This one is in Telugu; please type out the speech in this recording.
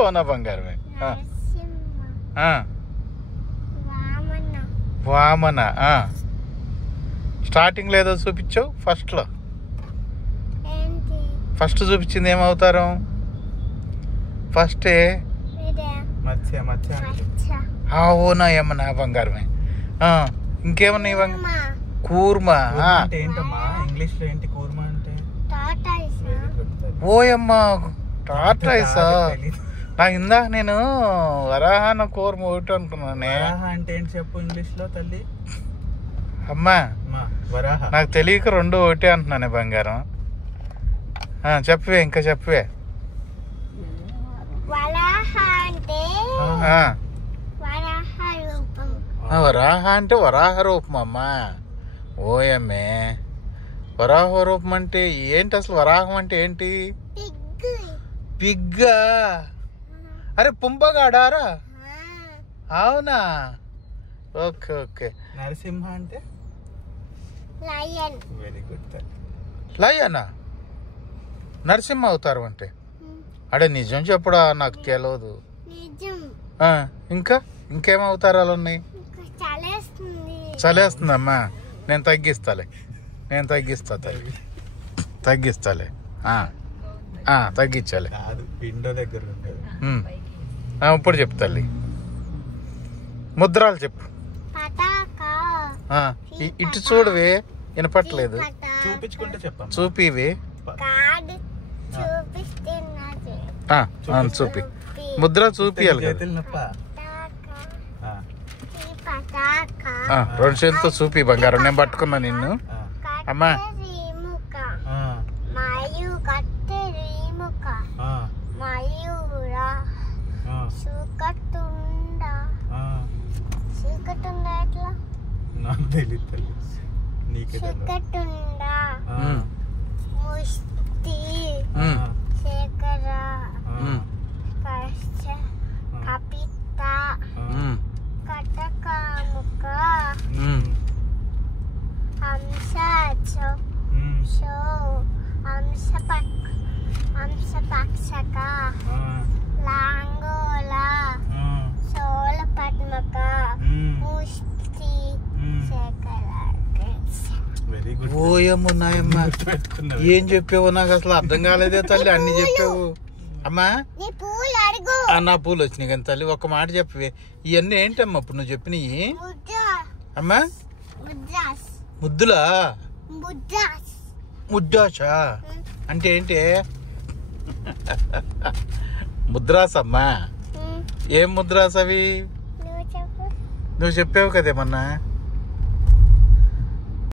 ఓనా బంగారమే. వామన. స్టార్టింగ్ లేదో చూపించావు ఫస్ట్ చూపించింది ఏమవుతారు? ఫస్టే ఓనా ఏమన్నా బంగారమే. ఇంకేమన్నా కూర్మా. ఇంగ్లీష్ లో ఏంటి కూర్మా అంటే? ఓయమ్మా టార్టాయిసా? నాకు ఇందాక నేను వరాహన కూర్మ ఒకటి అనుకున్నానే. అంటే ఏంటి చెప్పు ఇంగ్లీష్ లో తల్లి. అమ్మా నాకు తెలియక రెండు ఒకటే అంటున్నానే బంగారం. చెప్పవే, ఇంకా చెప్పవే. వరాహ అంటే వరాహ రూపం అమ్మా. ఓయమ్మే, వరాహ రూపం అంటే ఏంటి అసలు? వరాహం అంటే ఏంటి? పిగ్గా? అరే పుంపగాడారా? అవునా? Okay okay. నరసింహ అంటే వెరీ గుడ్. లయనా? నరసింహ అవతారం అంటే? అడే నిజం చెప్పుడా, నాకు తెలియదు. ఇంకా ఇంకేం అవతారాలు ఉన్నాయి? చలేస్తుందమ్మా. నేను తగ్గిస్తాలే తగ్గిస్తాలే. తగ్గించాలి. ఇప్పుడు చెప్తాలి. ముద్రాలు చెప్పు. ఇటు చూడవే, వినపట్లేదు. చూపించుకుంటే చెప్పాను. చూపివి. చూపి. ముద్ర చూపియాలి కదా. రెండు చేతులతో చూపి బంగారం. నేను పట్టుకున్నా నిన్ను. అమ్మా ఓయమ్మ నాయమ్మ, ఏం చెప్పావు? నాకు అసలు అర్థం కాలేదే తల్లి. అన్ని చెప్పావు అమ్మా. నా పూలు వచ్చినాయి కానీ తల్లి, ఒక్క మాట చెప్పవే. ఇవన్నీ ఏంటమ్మా ఇప్పుడు నువ్వు చెప్పినవి? అమ్మా ముద్దులా? ముద్దాసా అంటే ఏంటి? ముద్రాస్ అమ్మా. ఏం ముద్రాస్ అవి? నువ్వు చెప్పావు కదేమన్నా.